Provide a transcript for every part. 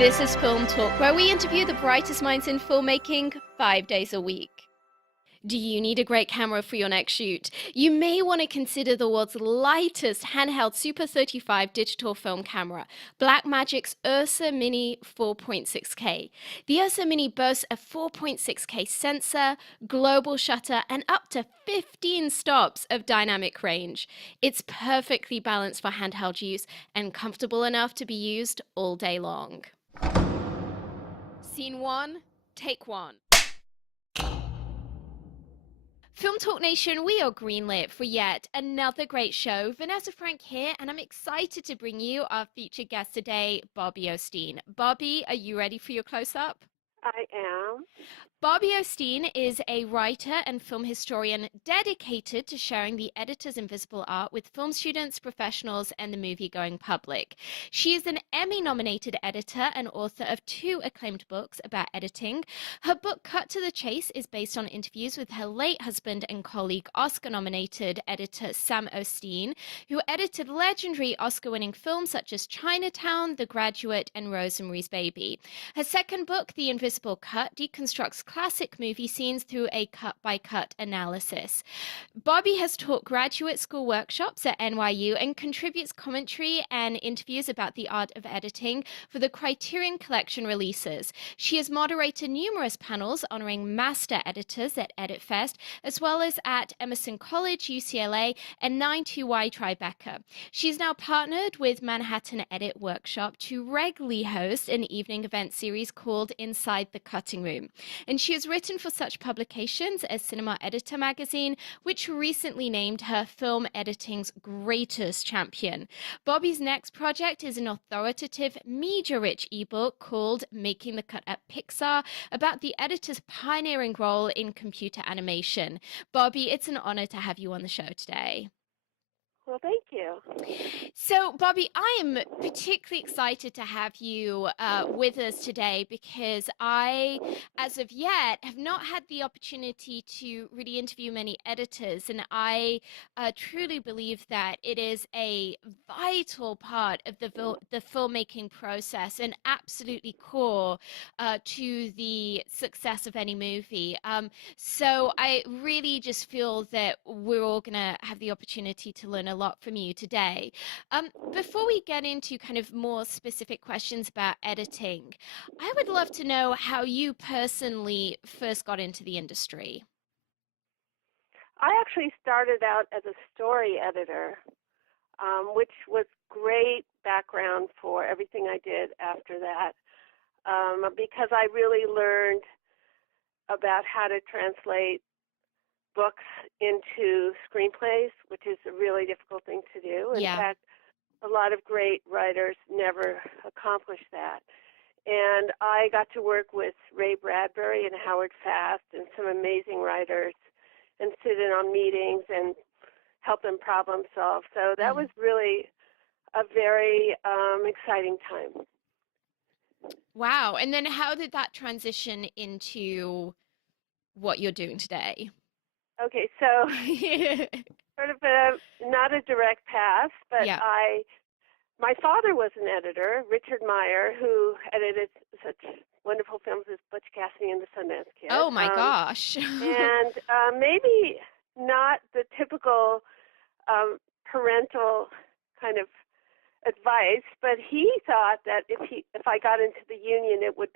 This is Film Talk, where we interview the brightest minds in filmmaking 5 days a week. Do you need a great camera for your next shoot? You may want to consider the world's lightest handheld Super 35 digital film camera, Blackmagic's Ursa Mini 4.6K. The Ursa Mini boasts a 4.6K sensor, global shutter, and up to 15 stops of dynamic range. It's perfectly balanced for handheld use and comfortable enough to be used all day long. Scene 1, take 1. Film Talk Nation, we are greenlit for yet another great show. Vanessa Frank here, and I'm excited to bring you our featured guest today, Bobbie O'Steen. Bobbie, are you ready for your close-up? I am. Bobbie O'Steen is a writer and film historian dedicated to sharing the editor's invisible art with film students, professionals, and the movie-going public. She is an Emmy-nominated editor and author of 2 acclaimed books about editing. Her book, Cut to the Chase, is based on interviews with her late husband and colleague, Oscar-nominated editor Sam O'Steen, who edited legendary Oscar-winning films such as Chinatown, The Graduate, and Rosemary's Baby. Her second book, The Invisible Cut, deconstructs classic movie scenes through a cut-by-cut analysis. Bobbie has taught graduate school workshops at NYU and contributes commentary and interviews about the art of editing for the Criterion Collection releases. She has moderated numerous panels honoring master editors at EditFest, as well as at Emerson College, UCLA, and 92Y Tribeca. She's now partnered with Manhattan Edit Workshop to regularly host an evening event series called Inside the Cutting Room. And she has written for such publications as Cinema Editor magazine, which recently named her film editing's greatest champion. Bobbie's next project is an authoritative, media-rich ebook called Making the Cut at Pixar, about the editor's pioneering role in computer animation. Bobbie, it's an honor to have you on the show today. Well, thank you. So, Bobbie, I am particularly excited to have you with us today because I, as of yet, have not had the opportunity to really interview many editors, and I truly believe that it is a vital part of the filmmaking process and absolutely core to the success of any movie. So I really just feel that we're all going to have the opportunity to learn a lot from you today. Before we get into kind of more specific questions about editing, I would love to know how you personally first got into the industry. I actually started out as a story editor, which was great background for everything I did after that, because I really learned about how to translate books into screenplays, which is a really difficult thing to do. In fact, a lot of great writers never accomplish that. And I got to work with Ray Bradbury and Howard Fast and some amazing writers and sit in on meetings and help them problem solve. So that was really a very exciting time. Wow. And then how did that transition into what you're doing today? Okay, so sort of not a direct path, but my father was an editor, Richard Meyer, who edited such wonderful films as Butch Cassidy and the Sundance Kid. Oh my gosh. And maybe not the typical parental kind of advice, but he thought that if I got into the union, it would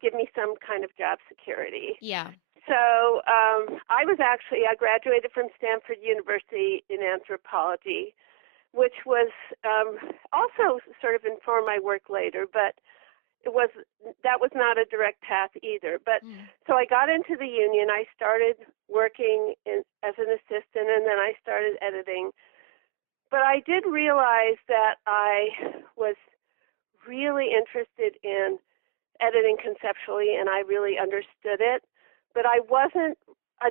give me some kind of job security. Yeah. So I graduated from Stanford University in anthropology, which was also sort of informed my work later, but that was not a direct path either. But so I got into the union. I started working as an assistant, and then I started editing. But I did realize that I was really interested in editing conceptually, and I really understood it. But I wasn't,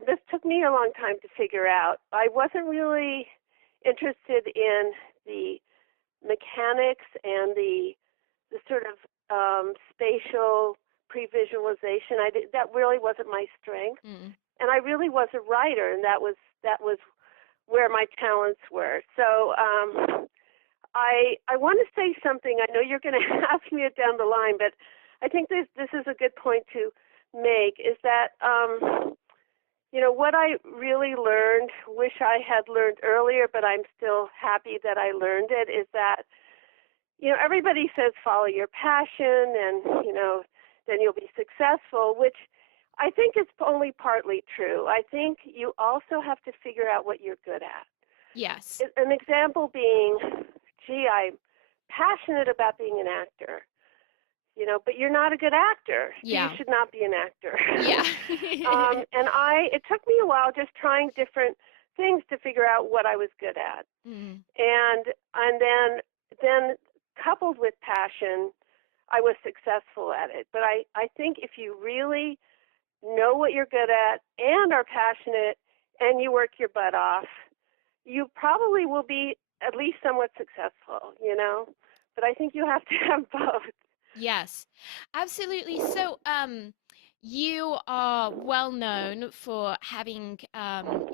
this took me a long time to figure out. I wasn't really interested in the mechanics and the sort of spatial pre-visualization. That really wasn't my strength. And I really was a writer, and that was where my talents were. So I want to say something. I know you're going to ask me it down the line, but I think this is a good point to make, is that, what I really learned, wish I had learned earlier, but I'm still happy that I learned it, is that, everybody says follow your passion and, then you'll be successful, which I think is only partly true. I think you also have to figure out what you're good at. Yes. An example being, I'm passionate about being an actor, but you're not a good actor. So Yeah. you should not be an actor. Yeah. And it took me a while just trying different things to figure out what I was good at. Mm. And then coupled with passion, I was successful at it. But I think if you really know what you're good at and are passionate and you work your butt off, you probably will be at least somewhat successful, But I think you have to have both. Yes, absolutely. So, you are well known for having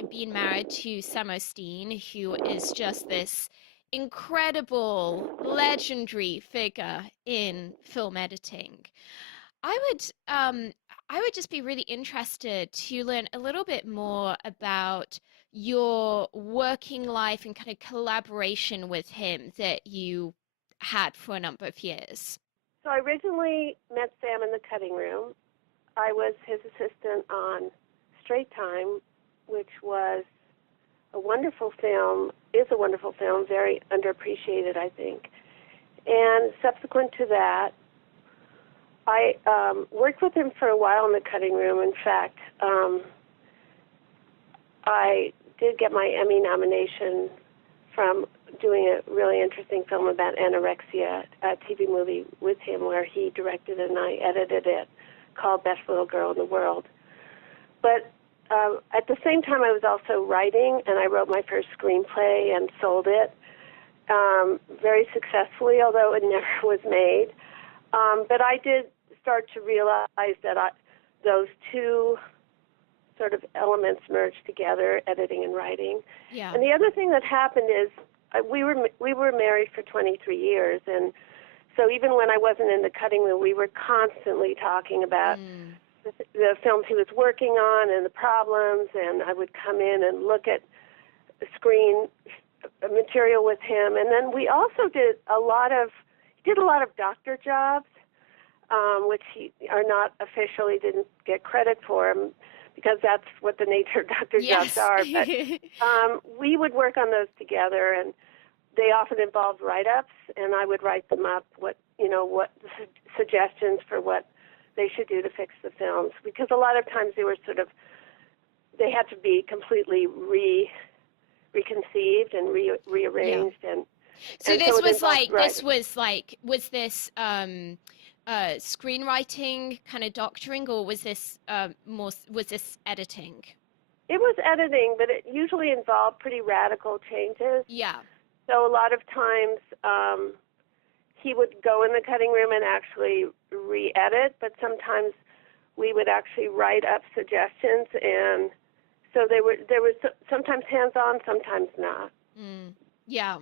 been married to Sam O'Steen, who is just this incredible, legendary figure in film editing. I would I would just be really interested to learn a little bit more about your working life and kind of collaboration with him that you had for a number of years. So I originally met Sam in the cutting room. I was his assistant on Straight Time, which was a wonderful film, is a wonderful film, very underappreciated, I think. And subsequent to that, I worked with him for a while in the cutting room. In fact, I did get my Emmy nomination from doing a really interesting film about anorexia, a TV movie with him where he directed and I edited it, called Best Little Girl in the World. But at the same time, I was also writing, and I wrote my first screenplay and sold it very successfully, although it never was made. But I did start to realize that those two sort of elements merged together, editing and writing. Yeah. And the other thing that happened is we were married for 23 years, and so even when I wasn't in the cutting room, we were constantly talking about the films he was working on and the problems, and I would come in and look at screen material with him. And then we also did a lot of doctor jobs, which he are not officially didn't get credit for him, because that's what the nature of doctor jobs are. But we would work on those together, and they often involved write-ups, and I would write them up, what suggestions for what they should do to fix the films, because a lot of times they had to be completely reconceived and rearranged. Yeah. And so and this so was was this screenwriting kind of doctoring, or was this was this editing? It was editing, but it usually involved pretty radical changes. Yeah. So a lot of times he would go in the cutting room and actually re-edit, but sometimes we would actually write up suggestions, and so there was sometimes hands-on, sometimes not. Yeah.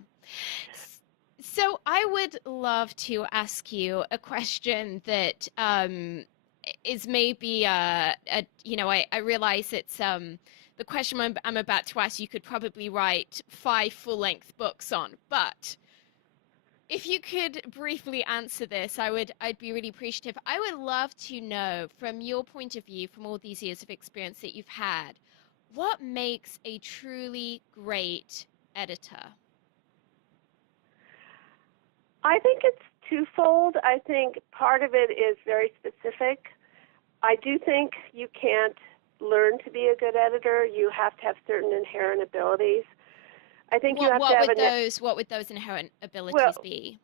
So I would love to ask you a question that is maybe I realize it's the question I'm about to ask you could probably write 5 full-length books on, but if you could briefly answer this, I'd be really appreciative. I would love to know, from your point of view, from all these years of experience that you've had, what makes a truly great editor? I think it's twofold. I think part of it is very specific. I do think you can't learn to be a good editor. You have to have certain inherent abilities. I think you have to have what would those inherent abilities be?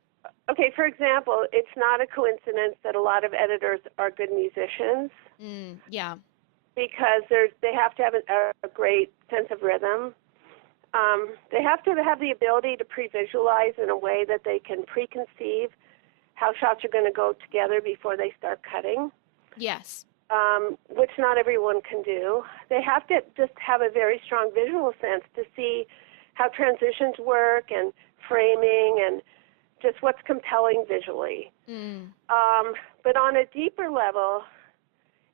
Okay, for example, it's not a coincidence that a lot of editors are good musicians. Yeah. Because they have to have a great sense of rhythm. They have to have the ability to pre-visualize in a way that they can preconceive how shots are going to go together before they start cutting. Yes. Which not everyone can do. They have to just have a very strong visual sense to see how transitions work and framing and just what's compelling visually. But on a deeper level,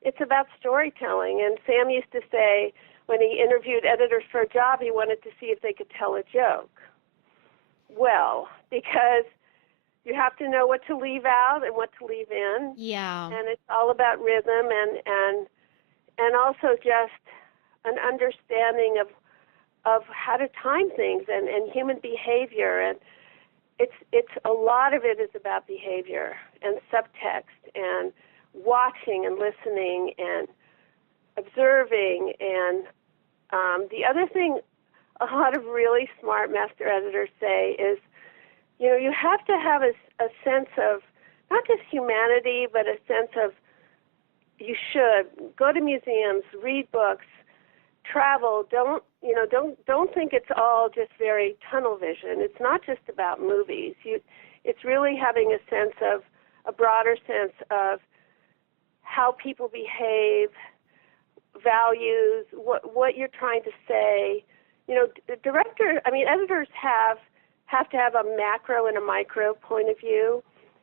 it's about storytelling. And Sam used to say when he interviewed editors for a job, he wanted to see if they could tell a joke. Well, because you have to know what to leave out and what to leave in. Yeah. And it's all about rhythm and also just an understanding of how to time things and human behavior. And it's a lot of it is about behavior and subtext and watching and listening and observing. And the other thing a lot of really smart master editors say is, you have to have a sense of not just humanity, but a sense of you should go to museums, read books, travel. Don't think it's all just very tunnel vision. It's not just about movies. It's really having a broader sense of how people behave, values, what you're trying to say. Editors have to have a macro and a micro point of view,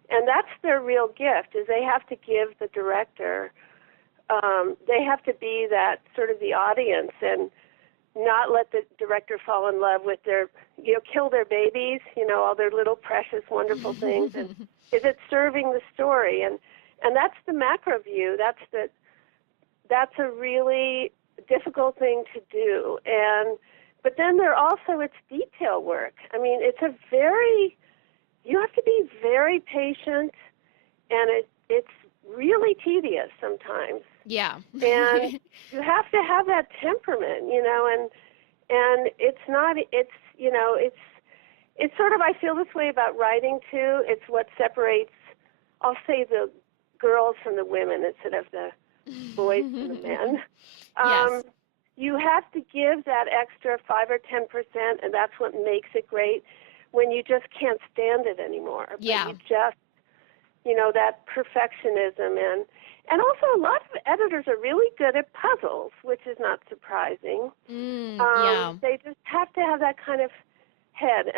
and that's their real gift, is they have to give the director, they have to be that sort of the audience and not let the director fall in love with their, kill their babies, all their little precious, wonderful things. And is it serving the story? And that's the macro view. That's a really difficult thing to do. But then it's detail work. I mean, you have to be very patient, and it's really tedious sometimes. Yeah. And you have to have that temperament, and it's sort of, I feel this way about writing too. It's what separates, I'll say, the girls from the women instead of the boys from the men. Yes. You have to give that extra 5 or 10%, and that's what makes it great when you just can't stand it anymore. Yeah. But you just, that perfectionism. And also a lot of editors are really good at puzzles, which is not surprising. Yeah. They just have to have that kind of head.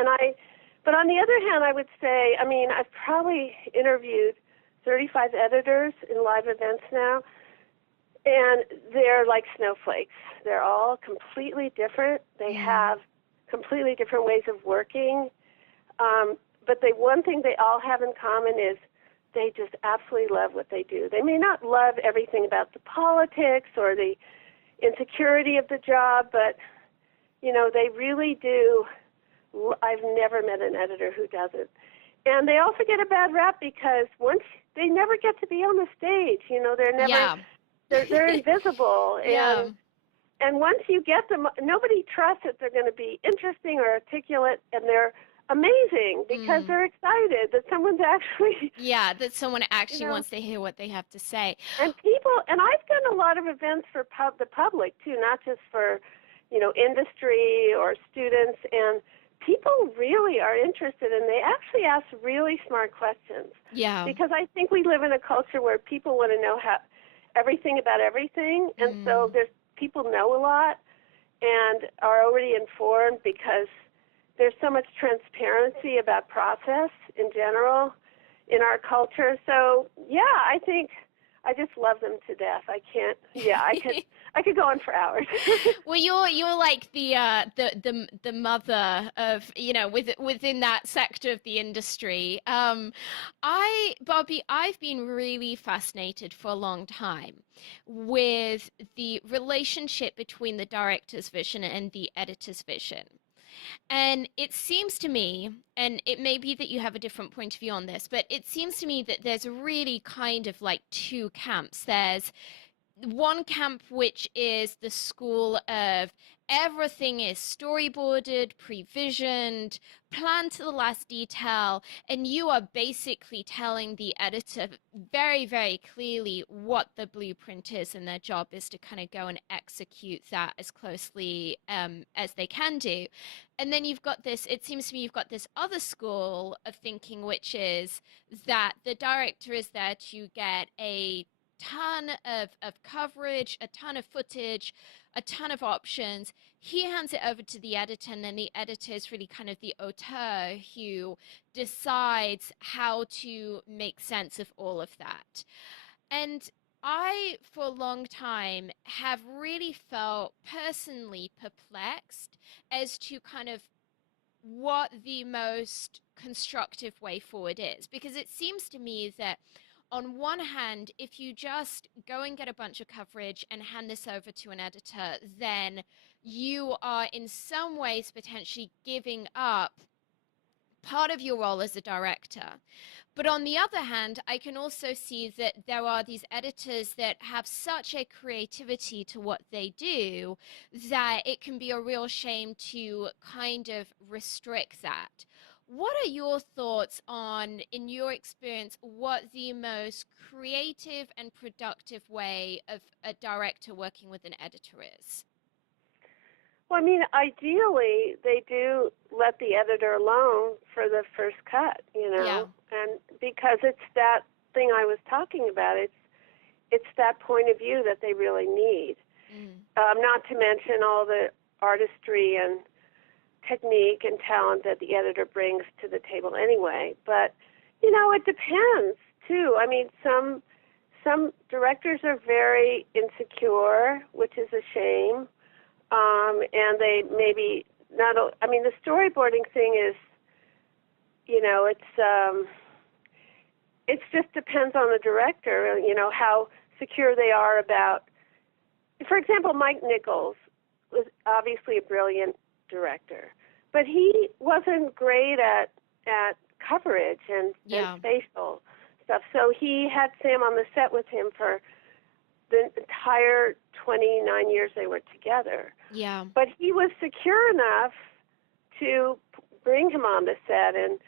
But on the other hand, I would say, I've probably interviewed 35 editors in live events now, and they're like snowflakes. They're all completely different. They have completely different ways of working. But the one thing they all have in common is they just absolutely love what they do. They may not love everything about the politics or the insecurity of the job, but, they really do. I've never met an editor who doesn't. And they also get a bad rap because once they never get to be on the stage, they're never... Yeah. They're invisible, and once you get them, nobody trusts that they're going to be interesting or articulate, and they're amazing because they're excited that someone's actually... Yeah, that someone actually wants to hear what they have to say. And I've done a lot of events for the public, too, not just for, industry or students, and people really are interested, and they actually ask really smart questions. Yeah. Because I think we live in a culture where people want to know everything about everything, and so people know a lot and are already informed because there's so much transparency about process in general in our culture. So I think I just love them to death. I could go on for hours. Well, you're like the mother of, within that sector of the industry. Bobbie, I've been really fascinated for a long time with the relationship between the director's vision and the editor's vision. And it seems to me, and it may be that you have a different point of view on this, but it seems to me that there's really kind of like two camps. There's one camp which is the school of everything is storyboarded, pre-visioned, planned to the last detail, and you are basically telling the editor very, very clearly what the blueprint is, and their job is to kind of go and execute that as closely as they can do. And then it seems to me you've got this other school of thinking, which is that the director is there to get a ton of coverage, a ton of footage, a ton of options, he hands it over to the editor, and then the editor is really kind of the auteur who decides how to make sense of all of that. And I, for a long time, have really felt personally perplexed as to kind of what the most constructive way forward is. Because it seems to me that, on one hand, if you just go and get a bunch of coverage and hand this over to an editor, then you are in some ways potentially giving up part of your role as a director. But on the other hand, I can also see that there are these editors that have such a creativity to what they do that it can be a real shame to kind of restrict that. What are your thoughts on, in your experience, what the most creative and productive way of a director working with an editor is? Well, I mean, ideally, they do let the editor alone for the first cut, Yeah. and because it's that thing I was talking about, it's that point of view that they really need. Not to mention all the artistry and technique and talent that the editor brings to the table anyway. But it depends too. I mean, some directors are very insecure, which is a shame. And they maybe not. I mean, the storyboarding thing is, it's just depends on the director. How secure they are about. For example, Mike Nichols was obviously a brilliant director, but he wasn't great at coverage and spatial stuff. So he had Sam on the set with him for the entire 29 years they were together. Yeah. But he was secure enough to bring him on the set, and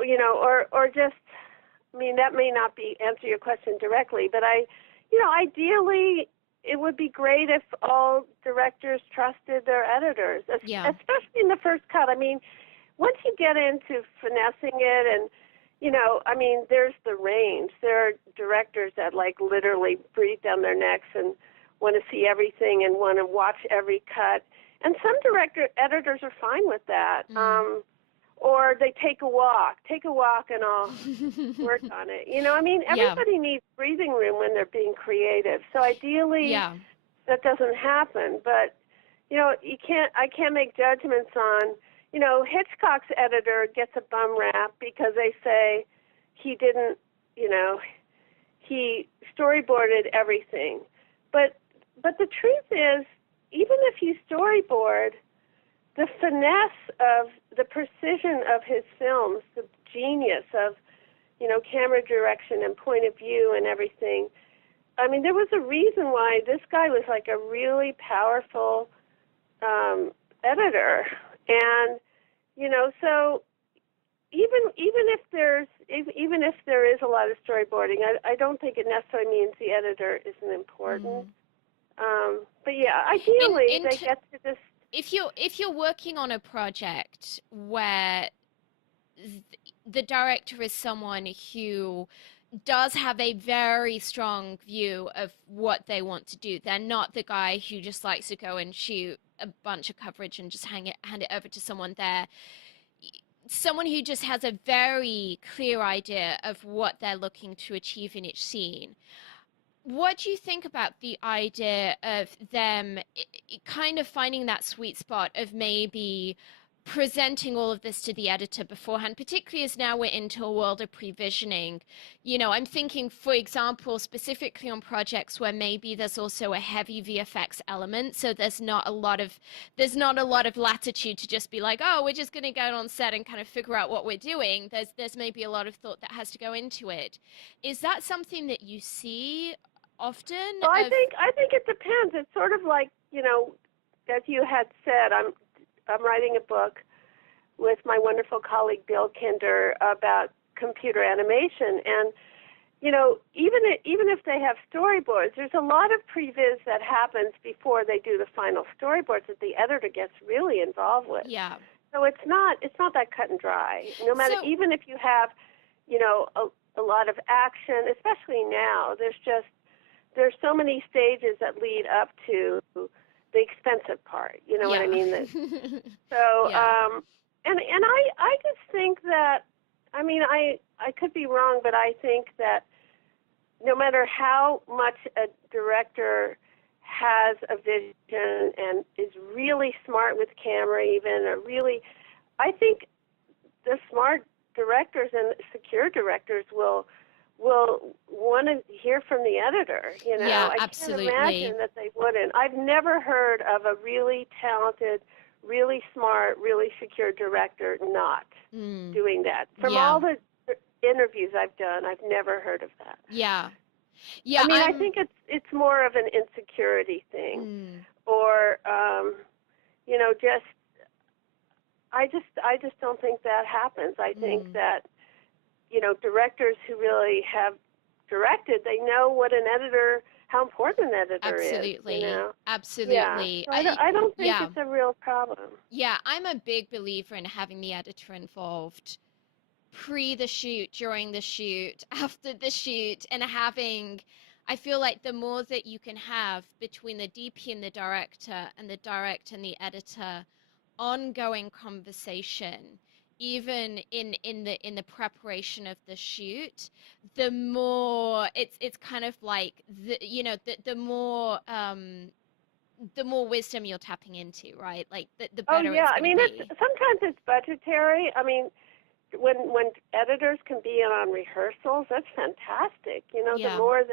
or just, I mean, that may not be answer your question directly, but ideally it would be great if all directors trusted their editors, especially in the first cut. I mean, once you get into finessing it and I mean, there's the range. There are directors that literally breathe down their necks and want to see everything and want to watch every cut. And some editors are fine with that. Or they take a walk and I'll work on it. I mean, everybody needs breathing room when they're being creative. So ideally, that doesn't happen. But, I can't make judgments on, Hitchcock's editor gets a bum rap because they say he didn't, he storyboarded everything. But the truth is, even if you storyboard, the finesse of the precision of his films, the genius of, camera direction and point of view and everything, I mean, there was a reason why this guy was like a really powerful editor. And so even if there is a lot of storyboarding, I don't think it necessarily means the editor isn't important. But yeah, ideally they get to this. If you're working on a project where the director is someone who does have a very strong view of what they want to do, they're not the guy who just likes to go and shoot a bunch of coverage and just hand it over to someone there. Someone who just has a very clear idea of what they're looking to achieve in each scene. What do you think about the idea of them kind of finding that sweet spot of maybe presenting all of this to the editor beforehand, particularly as now we're into a world of pre-visioning? I'm thinking, for example, specifically on projects where maybe there's also a heavy VFX element, so there's not a lot of latitude to just be like, oh, we're just going to go on set and kind of figure out what we're doing. There's maybe a lot of thought that has to go into it. Is that something that you see often? Well, I think it depends. It's sort of like, as you had said, I'm writing a book with my wonderful colleague Bill Kinder about computer animation, and even if they have storyboards, there's a lot of previs that happens before they do the final storyboards that the editor gets really involved with. Yeah. So it's not that cut and dry. No matter, even if you have, a lot of action, especially now, there's so many stages that lead up to the expensive part. You know what I Yeah. mean? So, Yeah. and I just think that, I mean, I could be wrong, but I think that no matter how much a director has a vision and is really smart with camera, even, or really, I think the smart directors and secure directors will want to hear from the editor. You know, Yeah, I can't absolutely. imagine that they wouldn't. I've never heard of a really talented, really smart, really secure director not doing that. From Yeah. all the interviews I've done, I've never heard of that. Yeah. I Yeah, mean, I think it's more of an insecurity thing, or you know, I just don't think that happens. I think that, you know, directors who really have directed, they know what an editor, how important an editor is. You absolutely. know, yeah. Absolutely. So I don't think Yeah. it's a real problem. Yeah, I'm a big believer in having the editor involved pre the shoot, during the shoot, after the shoot, and having, I feel like the more that you can have between the DP and the director and the editor, ongoing conversation, even in the preparation of the shoot, the more it's kind of like the more wisdom you're tapping into, right? Like the Oh better yeah. it's I going to mean, it's be. sometimes it's budgetary. I mean, when editors can be in on rehearsals, that's fantastic. You know, the Yeah. more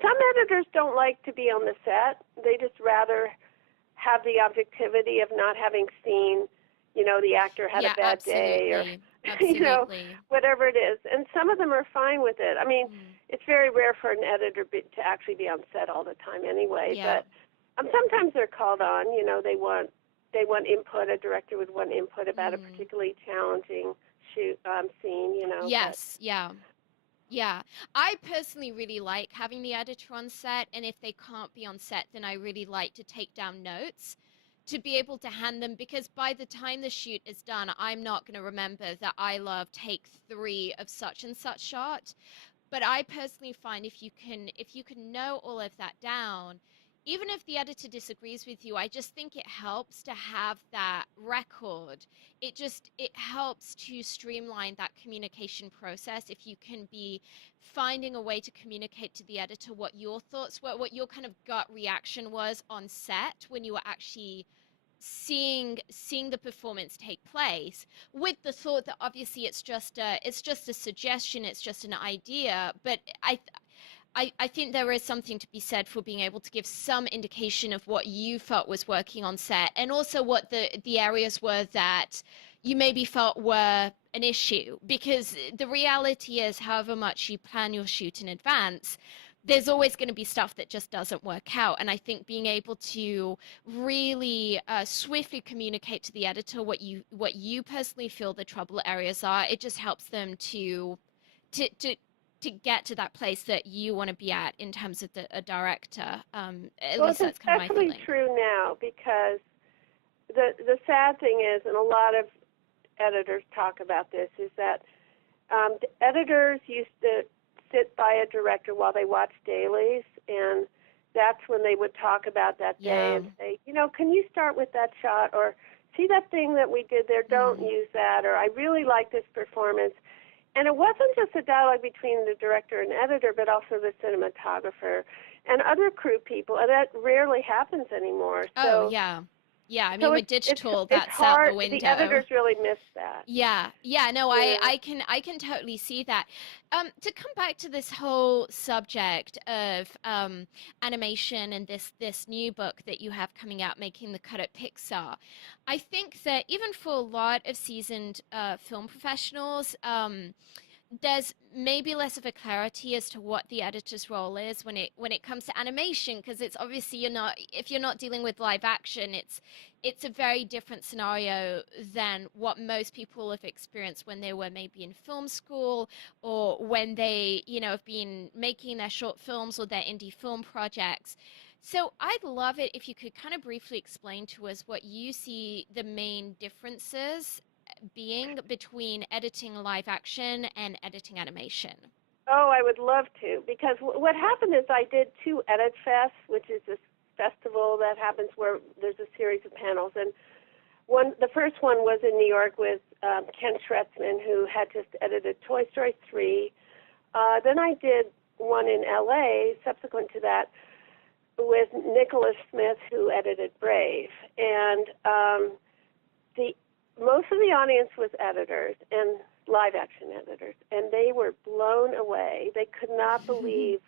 some editors don't like to be on the set. They just rather have the objectivity of not having seen, you know, the actor had a Yeah, bad day, or absolutely. you know, Absolutely. whatever it is. And some of them are fine with it. I mean, it's very rare for an editor to actually be on set all the time anyway, Yeah. but sometimes they're called on. You know, they want input. A director would want input about a particularly challenging scene. You know, but Yes. Yeah. Yeah. I personally really like having the editor on set, and if they can't be on set, then I really like to take down notes to be able to hand them, because by the time the shoot is done, I'm not going to remember that I love take 3 of such and such shot. But I personally find if you can know all of that down, even if the editor disagrees with you, I just think it helps to have that record. It helps to streamline that communication process if you can be finding a way to communicate to the editor what your thoughts were, what your kind of gut reaction was on set when you were actually seeing the performance take place, with the thought that obviously it's just a suggestion, it's just an idea, but I think there is something to be said for being able to give some indication of what you felt was working on set, and also what the areas were that you maybe felt were an issue. Because the reality is, however much you plan your shoot in advance, there's always going to be stuff that just doesn't work out. And I think being able to really swiftly communicate to the editor what you personally feel the trouble areas are, it just helps them to to to get to that place that you want to be at in terms of a director. At well, least it's that's kind of my especially feeling. true now because the sad thing is, and a lot of editors talk about this, is that the editors used to sit by a director while they watched dailies, and that's when they would talk about that day Yeah. and say, you know, can you start with that shot, or see that thing that we did there, don't use that, or I really like this performance. And it wasn't just a dialogue between the director and editor, but also the cinematographer and other crew people, and that rarely happens anymore. Oh, yeah. Yeah, I mean, So with digital, it's that's out the hard. The window. editors really miss that. Yeah, yeah, no, I, Yeah. I can I can totally see that. To come back to this whole subject of animation and this new book that you have coming out, Making the Cut at Pixar, I think that even for a lot of seasoned film professionals, there's maybe less of a clarity as to what the editor's role is when it comes to animation, because it's obviously if you're not dealing with live action, it's a very different scenario than what most people have experienced when they were maybe in film school, or when they have been making their short films or their indie film projects. So I'd love it if you could kind of briefly explain to us what you see the main differences being between editing live action and editing animation. Oh, I would love to, because what happened is I did 2 edit fests, which is this festival that happens where there's a series of panels. And the first one was in New York with Ken Schretzman, who had just edited Toy Story 3. Then I did one in L.A. subsequent to that with Nicholas Smith, who edited Brave. And most of the audience was editors and live-action editors, and they were blown away. They could not believe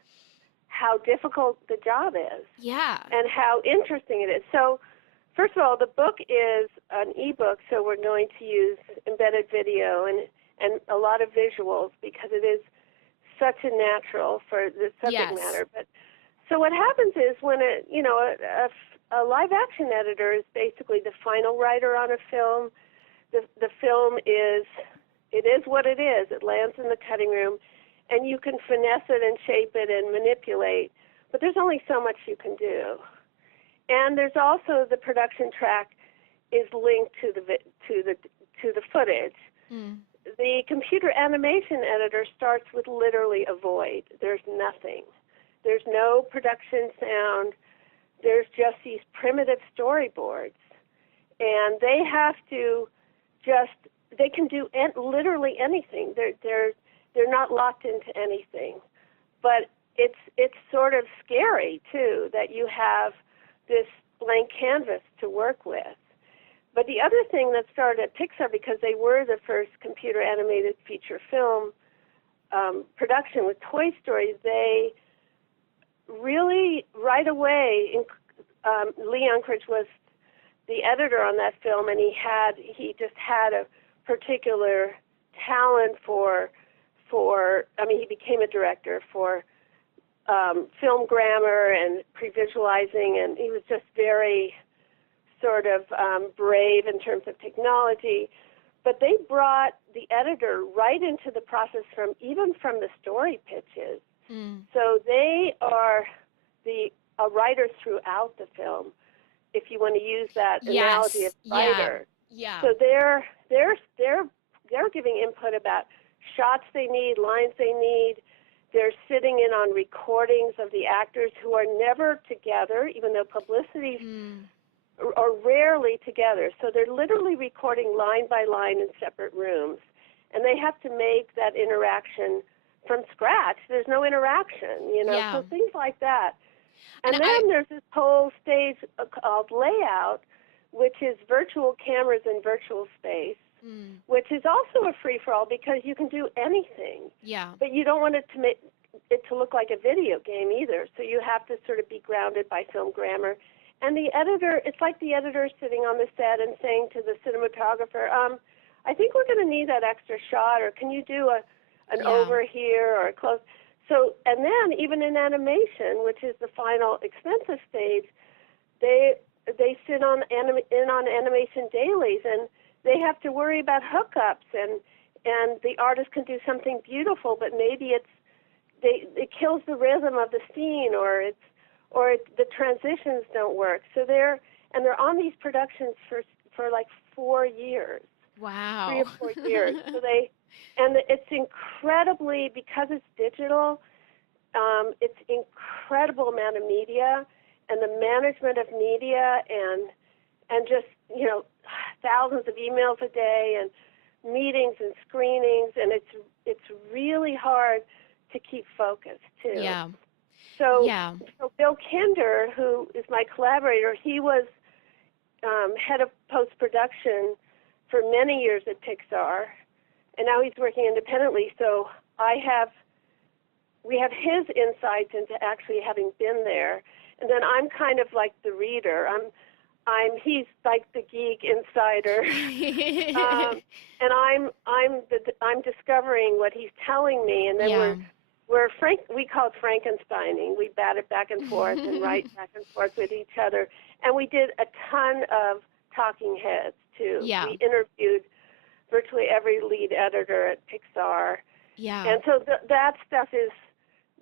how difficult the job is. Yeah. And how interesting it is. So, first of all, the book is an ebook, so we're going to use embedded video and a lot of visuals because it is such a natural for the subject matter. But so what happens is when a live-action editor is basically the final writer on a film. The film is what it is. It lands in the cutting room, and you can finesse it and shape it and manipulate, but there's only so much you can do. And there's also the production track is linked to the footage. Mm. The computer animation editor starts with literally a void. There's nothing. There's no production sound. There's just these primitive storyboards, and they have to they can do literally anything. They're not locked into anything, but it's sort of scary too that you have this blank canvas to work with. But the other thing that started at Pixar, because they were the first computer animated feature film production with Toy Story, they really right away. Lee Unkrich was the editor on that film, and he just had a particular talent for he became a director for film grammar and pre-visualizing, and he was just very sort of brave in terms of technology. But they brought the editor right into the process even from the story pitches. Mm. So they are a writer throughout the film, if you want to use that analogy of writer. Yeah. So they're giving input about shots they need, lines they need. They're sitting in on recordings of the actors who are never together, even though publicity are rarely together. So they're literally recording line by line in separate rooms, and they have to make that interaction from scratch. There's no interaction, so things like that. And then there's this whole stage called layout, which is virtual cameras in virtual space, which is also a free-for-all because you can do anything. Yeah. But you don't want it to look like a video game either, so you have to sort of be grounded by film grammar. And the editor, it's like the editor sitting on the set and saying to the cinematographer, I think we're going to need that extra shot, or can you do an over here or a close? So, and then even in animation, which is the final expensive stage, they sit in on animation dailies, and they have to worry about hookups, and the artist can do something beautiful, but maybe it kills the rhythm of the scene, or the transitions don't work. So they're on these productions for like 4 years. Wow. 3 or 4 years. So it's incredibly, because it's digital, it's incredible amount of media, and the management of media, and just thousands of emails a day, and meetings and screenings, and it's really hard to keep focused too. Yeah. So Bill Kinder, who is my collaborator, he was head of post-production for many years at Pixar, and now he's working independently. So we have his insights into actually having been there, and then I'm kind of like the reader. He's like the geek insider, and I'm discovering what he's telling me, and then we call it Frankensteining. We bat it back and forth and write back and forth with each other, and we did a ton of talking heads too. Yeah. We interviewed virtually every lead editor at Pixar. Yeah. And so that stuff is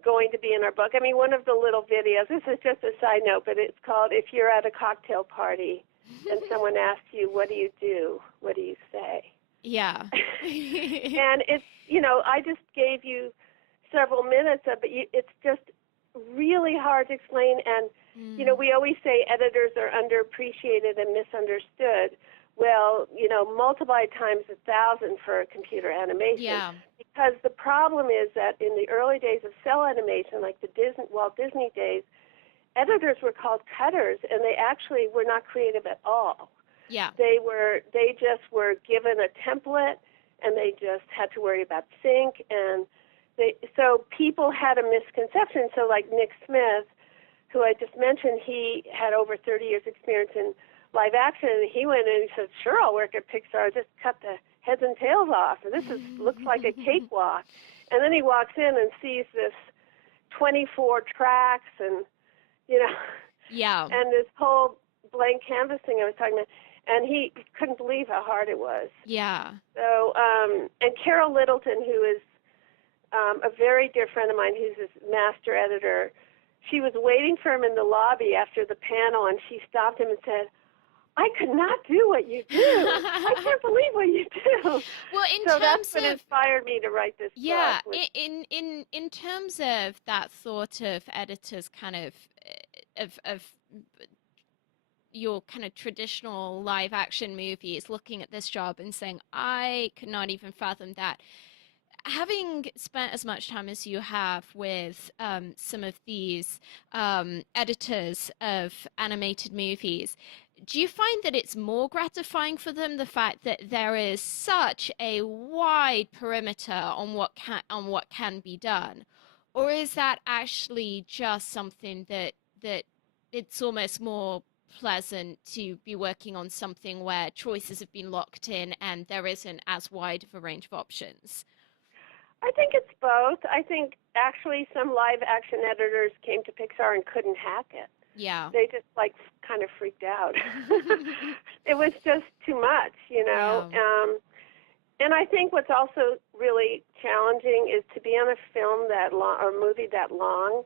going to be in our book. I mean, one of the little videos, this is just a side note, but it's called If You're at a Cocktail Party and Someone Asks You, What do you do? What do you say? Yeah. And it's, I just gave you several minutes of it. It's just really hard to explain. And, we always say editors are underappreciated and misunderstood. Well, multiply times 1,000 for computer animation. Yeah. Because the problem is that in the early days of cell animation, like the Walt Disney days, editors were called cutters, and they actually were not creative at all. Yeah. They just were given a template, and they just had to worry about sync, and so people had a misconception. So like Nick Smith, who I just mentioned, he had over 30 years experience in live action, and he went in and he said, "Sure, I'll work at Pixar. Just cut the heads and tails off. And this looks like a cakewalk." And then he walks in and sees this 24 tracks and Yeah. and this whole blank canvas thing I was talking about, and he couldn't believe how hard it was. Yeah. So, and Carol Littleton, who is a very dear friend of mine, who's his master editor, she was waiting for him in the lobby after the panel, and she stopped him and said, "I could not do what you do. I can't believe what you do." Well, so that's what inspired me to write this book. In terms of that thought of editors kind of your kind of traditional live action movies looking at this job and saying, I could not even fathom that. Having spent as much time as you have with some of these editors of animated movies, do you find that it's more gratifying for them, the fact that there is such a wide perimeter on what can be done, or is that actually just something that it's almost more pleasant to be working on something where choices have been locked in and there isn't as wide of a range of options? I think it's both. I think actually some live action editors came to Pixar and couldn't hack it. Yeah. They just kind of freaked out. It was just too much, Yeah. And I think what's also really challenging is to be on a film that long or movie that long.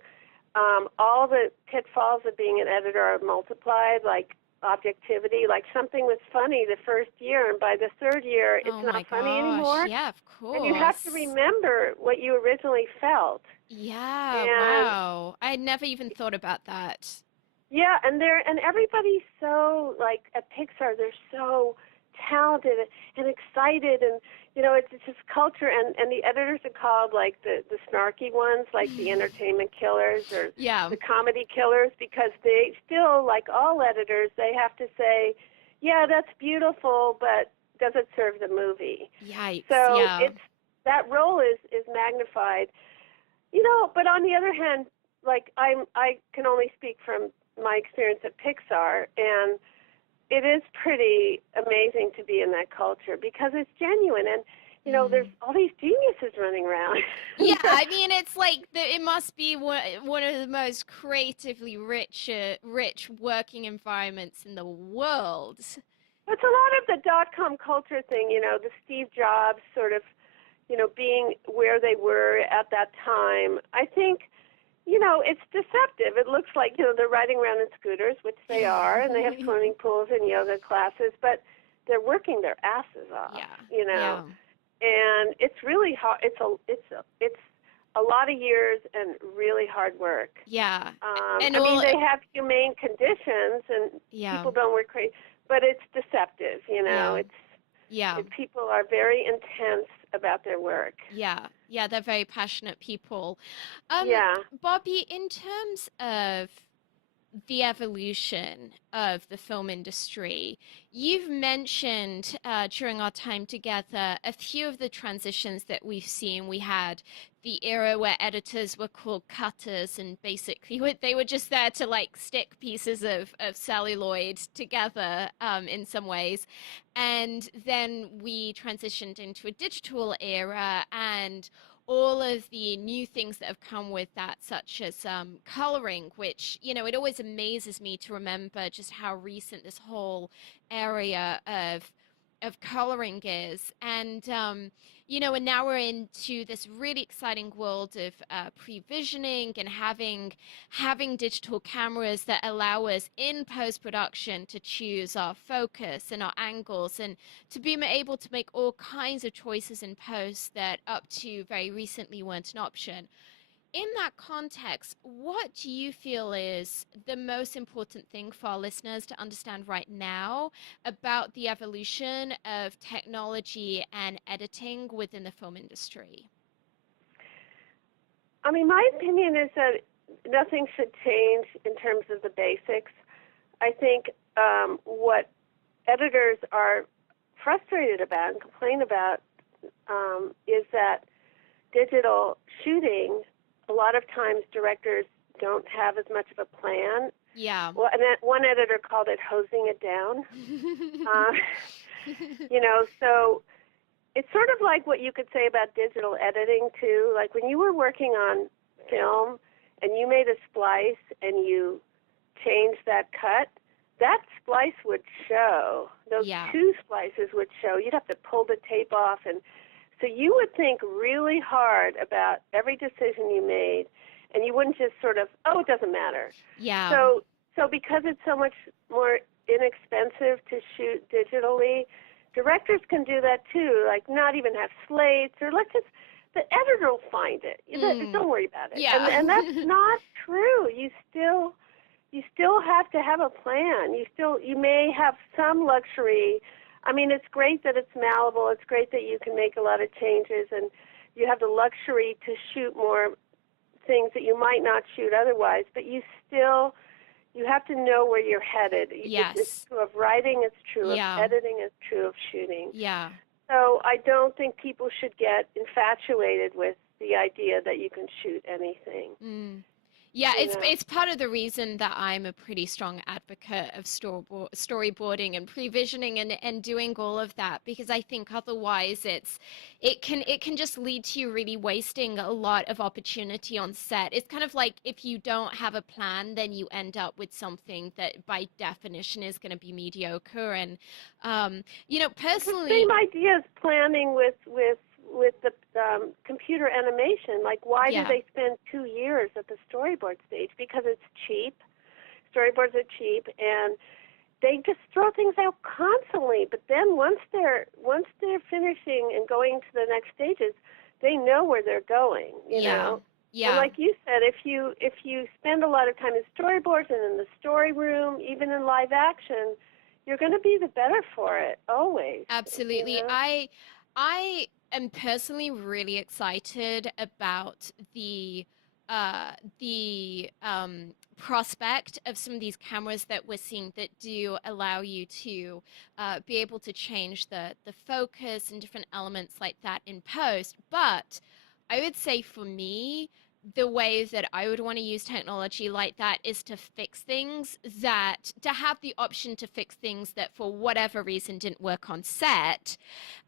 All the pitfalls of being an editor are multiplied, like objectivity. Like something was funny the first year, and by the third year, it's not funny anymore. Yeah, of course. And you have to remember what you originally felt. Yeah, wow. I had never even thought about that. Yeah, and everybody's so, like, at Pixar, they're so talented and excited, and it's just culture, and the editors are called like the snarky ones, like the entertainment killers or the comedy killers, because they still, like all editors, they have to say, yeah, that's beautiful, but does it serve the movie? Yikes. So yeah. that role is magnified, but on the other hand, like I can only speak from my experience at Pixar, and it is pretty amazing to be in that culture because it's genuine, and there's all these geniuses running around. Yeah, I mean, it's like it must be one of the most creatively rich working environments in the world. It's a lot of the .com culture thing, the Steve Jobs sort of, being where they were at that time. I think, it's deceptive. It looks like, they're riding around in scooters, which they are, and they have swimming pools and yoga classes, but they're working their asses off, Yeah. And it's really hard. It's a lot of years and really hard work. Yeah. I mean, they have humane conditions, and people don't work crazy, but it's deceptive, people are very intense about their work. Yeah, they're very passionate people. Bobbie, in terms of the evolution of the film industry, you've mentioned during our time together a few of the transitions that we've seen. We had the era where editors were called cutters, and basically they were just there to like stick pieces of celluloid together in some ways. And then we transitioned into a digital era, and all of the new things that have come with that, such as coloring, which, it always amazes me to remember just how recent this whole area of coloring is. And, and now we're into this really exciting world of pre-visioning and having digital cameras that allow us in post-production to choose our focus and our angles, and to be able to make all kinds of choices in post that up to very recently weren't an option. in that context, what do you feel is the most important thing for our listeners to understand right now about the evolution of technology and editing within the film industry? I mean, my opinion is that nothing should change in terms of the basics. I think what editors are frustrated about and complain about is that digital shooting, a lot of times directors don't have as much of a plan. Yeah. Well, and one editor called it hosing it down. You know, so it's sort of like what you could say about digital editing too. Like when you were working on film and you made a splice and you changed that cut, that splice would show. Those two splices would show. You'd have to pull the tape off, and so you would think really hard about every decision you made, and you wouldn't just sort of, oh, it doesn't matter. Yeah. So because it's so much more inexpensive to shoot digitally, directors can do that too, like not even have slates, or the editor will find it. Don't worry about it. Yeah. And that's not true. You still have to have a plan. You may have some luxury. I mean, it's great that it's malleable. It's great that you can make a lot of changes, and you have the luxury to shoot more things that you might not shoot otherwise, but you have to know where you're headed. Yes. It's true of writing, it's true of editing, it's true of shooting. Yeah. So I don't think people should get infatuated with the idea that you can shoot anything. Mm. Yeah, it's part of the reason that I'm a pretty strong advocate of storyboarding and pre-visioning and doing all of that, because I think otherwise it can just lead to you really wasting a lot of opportunity on set. It's kind of like if you don't have a plan, then you end up with something that by definition is going to be mediocre. And personally, the same idea as planning with the computer animation. Like, why do they spend 2 years at the storyboard stage? Because it's cheap. Storyboards are cheap, and they just throw things out constantly. But then once they're finishing and going to the next stages, they know where they're going. You know. Yeah. And like you said, if you spend a lot of time in storyboards and in the story room, even in live action, you're going to be the better for it always. Absolutely. You know? I am personally really excited about the prospect of some of these cameras that we're seeing that do allow you to be able to change the focus and different elements like that in post. But I would say for me, the way that I would want to use technology like that is to have the option to fix things that for whatever reason didn't work on set,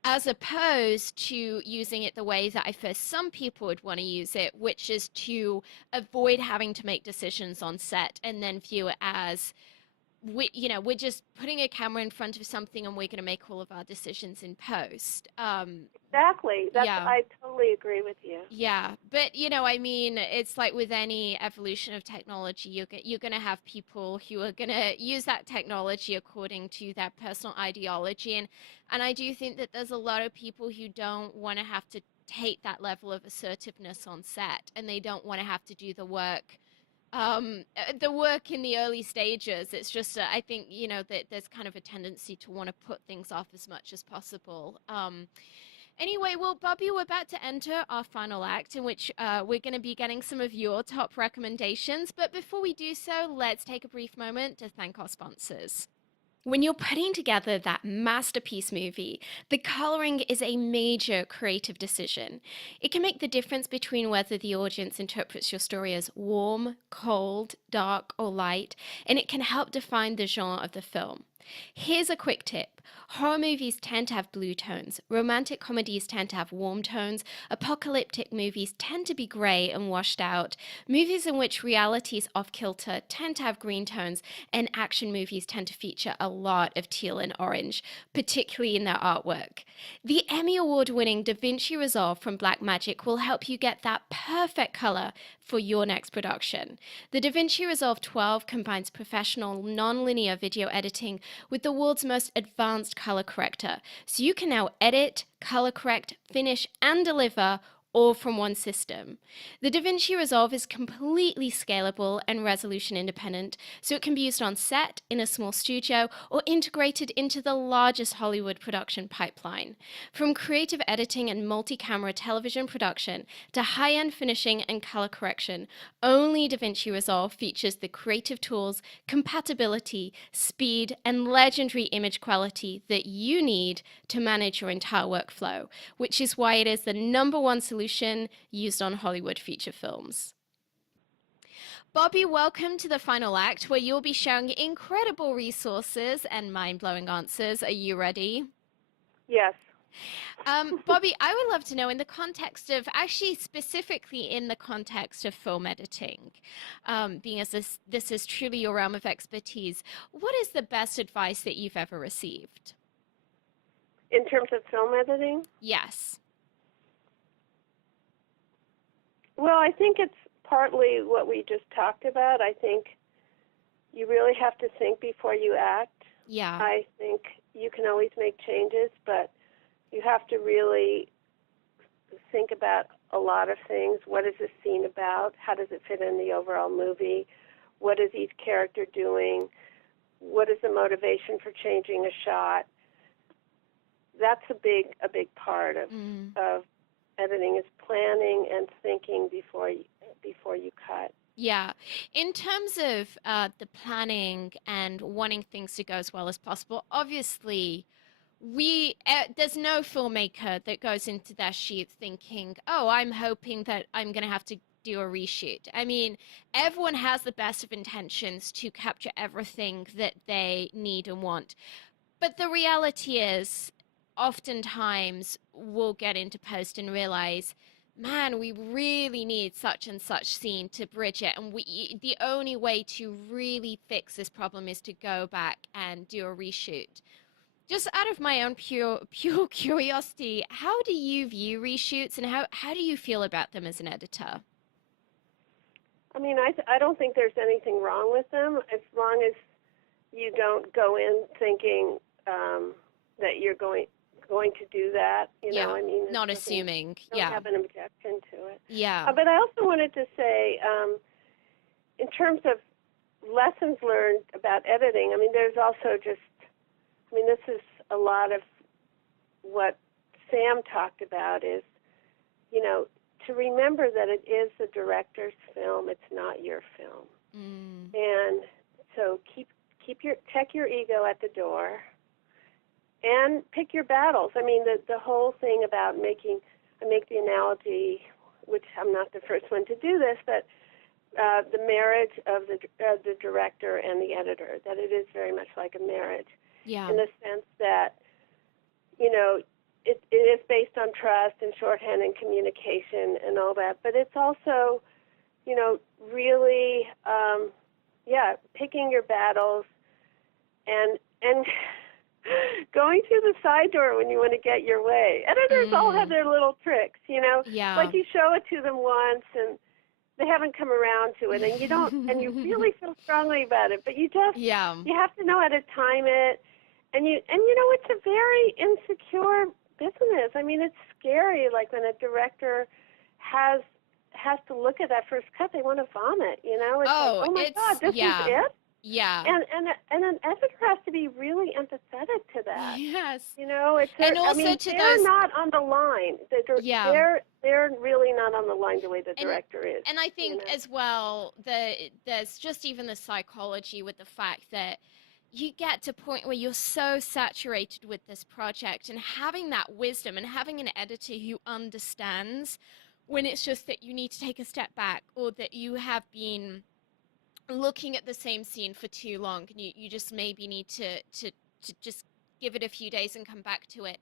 as opposed to using it the way that I fear some people would want to use it, which is to avoid having to make decisions on set and then view it as we're just putting a camera in front of something and we're going to make all of our decisions in post. Exactly. I totally agree with you. Yeah. But, I mean, it's like with any evolution of technology, you're going to have people who are going to use that technology according to their personal ideology. And I do think that there's a lot of people who don't want to have to take that level of assertiveness on set, and they don't want to have to do the work in the early stages. It's just I think that there's kind of a tendency to want to put things off as much as possible. Anyway, well, Bobbie, we're about to enter our final act, in which we're going to be getting some of your top recommendations. But before we do so, let's take a brief moment to thank our sponsors. When you're putting together that masterpiece movie, the coloring is a major creative decision. It can make the difference between whether the audience interprets your story as warm, cold, dark, or light, and it can help define the genre of the film. Here's a quick tip. Horror movies tend to have blue tones, romantic comedies tend to have warm tones, apocalyptic movies tend to be grey and washed out, movies in which reality is off-kilter tend to have green tones, and action movies tend to feature a lot of teal and orange, particularly in their artwork. The Emmy Award-winning DaVinci Resolve from Blackmagic will help you get that perfect color for your next production. The DaVinci Resolve 12 combines professional non-linear video editing with the world's most advanced color corrector, so you can now edit, color correct, finish, and deliver all from one system. The DaVinci Resolve is completely scalable and resolution independent, so it can be used on set, in a small studio, or integrated into the largest Hollywood production pipeline. From creative editing and multi-camera television production to high-end finishing and color correction, only DaVinci Resolve features the creative tools, compatibility, speed, and legendary image quality that you need to manage your entire workflow, which is why it is the #1 solution used on Hollywood feature films. Bobbie, welcome to the final act where you'll be sharing incredible resources and mind-blowing answers. Are you ready? Yes. Bobbie, I would love to know, in the context of, actually specifically in the context of film editing, being as this is truly your realm of expertise, what is the best advice that you've ever received? In terms of film editing? Yes. Well, I think it's partly what we just talked about. I think you really have to think before you act. Yeah. I think you can always make changes, but you have to really think about a lot of things. What is this scene about? How does it fit in the overall movie? What is each character doing? What is the motivation for changing a shot? That's a big part of editing, is planning and thinking before you cut. Yeah. In terms of the planning and wanting things to go as well as possible, obviously there's no filmmaker that goes into their shoot thinking, oh, I'm hoping that I'm going to have to do a reshoot. I mean, everyone has the best of intentions to capture everything that they need and want. But the reality is, oftentimes we'll get into post and realize, man, we really need such and such scene to bridge it. And the only way to really fix this problem is to go back and do a reshoot. Just out of my own pure curiosity, how do you view reshoots, and how do you feel about them as an editor? I mean, I don't think there's anything wrong with them, as long as you don't go in thinking that you're going to do that. You know, I mean, not assuming. Don't have an objection to it. Yeah. But I also wanted to say, in terms of lessons learned about editing, I mean, there's also just, I mean, this is a lot of what Sam talked about, is, you know, to remember that it is the director's film, it's not your film. And so check your ego at the door and pick your battles. I mean, the whole thing about I make the analogy, which I'm not the first one to do this, but the marriage of the director and the editor, that it is very much like a marriage. Yeah. In the sense that, you know, it is based on trust and shorthand and communication and all that, but it's also, you know, really, picking your battles and going through the side door when you want to get your way. Editors all have their little tricks, you know. Yeah. Like you show it to them once and they haven't come around to it, and you don't, and you really feel strongly about it, but you just, you have to know how to time it. And you know, it's a very insecure business. I mean, it's scary. Like when a director has to look at that first cut, they want to vomit. You know, it's like, oh my God, this is it. Yeah. And an editor has to be really empathetic to that. Yes. You know, it's and also, I mean, to they're not on the line. They're really not on the line the way the director is. And I think, you know? as well, there's just even the psychology with the fact that you get to a point where you're so saturated with this project, and having that wisdom and having an editor who understands when it's just that you need to take a step back, or that you have been looking at the same scene for too long and you just maybe need to just give it a few days and come back to it.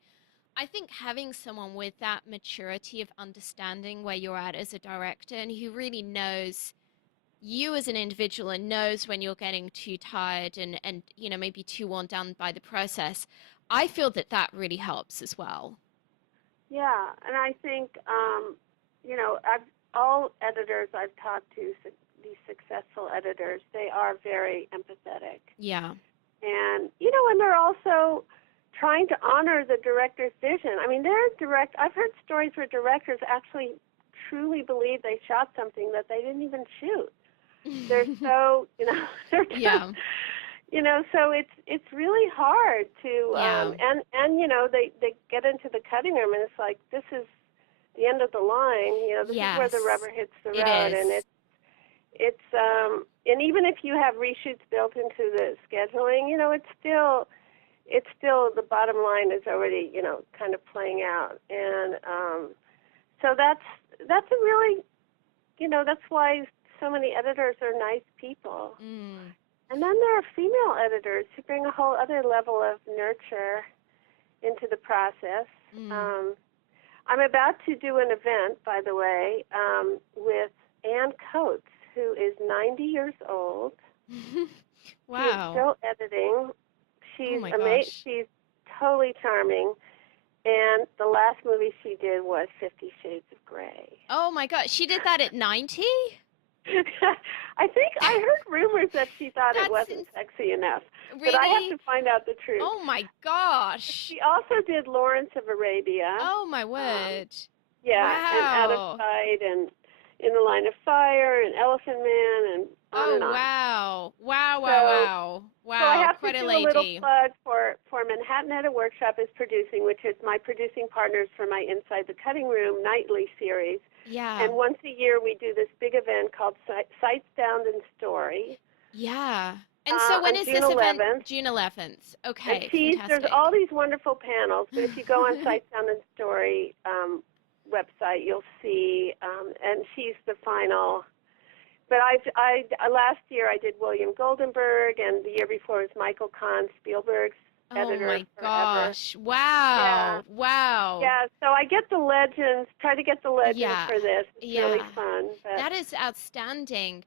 I think having someone with that maturity of understanding where you're at as a director, and who really knows you as an individual and knows when you're getting too tired and you know, maybe too worn down by the process, I feel that really helps as well. Yeah, and I think you know, all editors I've talked to, these successful editors, they are very empathetic. Yeah. And you know, and they're also trying to honor the director's vision. I mean, I've heard stories where directors actually truly believe they shot something that they didn't even shoot. They're so, they're just, Yeah. So it's really hard to, Yeah. they get into the cutting room and it's like, this is the end of the line. This is where the Yes, rubber hits the it road, is. and and even if you have reshoots built into the scheduling, it's still the bottom line is already, kind of playing out, and so that's a really, that's why so many editors are nice people. Mm. And then there are female editors who bring a whole other level of nurture into the process. Mm. I'm about to do an event, by the way, with Ann Coates, who is 90 years old. Wow. She's still editing. She's Oh my gosh. She's totally charming. And the last movie she did was 50 Shades of Grey. Oh my God. She did that at 90? I think I heard rumors that she thought it That's wasn't sexy enough. Really? But I have to find out the truth. Oh my gosh. She also did Lawrence of Arabia. Oh my word. Yeah, and Out Wow. of Sight, and In the Line of Fire, and Elephant Man, and on and on. Wow. Wow, wow, So- wow. Wow, So I have quite to a do lady. a little plug for Manhattan Edit Workshop is producing, which is my producing partners for my Inside the Cutting Room nightly series. Yeah. And once a year we do this big event called Sight, Sound, and Story. Yeah. And so when on is June this 11th. event? June 11th. Okay, And fantastic. there's all these wonderful panels, but if you go on Sight, Sound, and Story website, you'll see, and she's the final. But I last year I did William Goldenberg, and the year before was Michael Kahn, Spielberg's editor. Oh my forever. gosh. Wow. Wow. Yeah, so I get the legends, try to get the legends Yeah. for this. It's really Yeah. fun. But That is outstanding.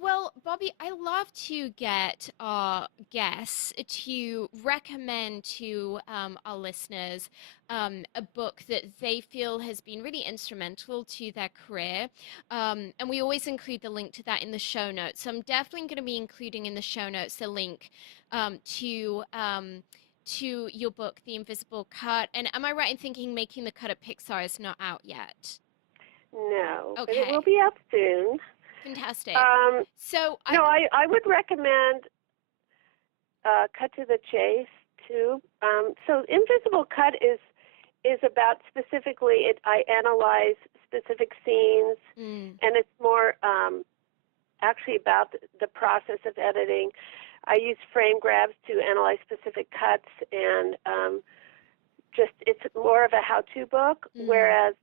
Well, Bobbie, I love to get our guests to recommend to our listeners a book that they feel has been really instrumental to their career. And we always include the link to that in the show notes. So I'm definitely going to be including in the show notes the link to your book, The Invisible Cut. And am I right in thinking Making the Cut at Pixar is not out yet? no, but Okay. it will be out soon. Fantastic. No, I would recommend Cut to the Chase too. So Invisible Cut is about specifically I analyze specific scenes, and it's more actually about the process of editing. I use frame grabs to analyze specific cuts, and it's more of a how-to book, whereas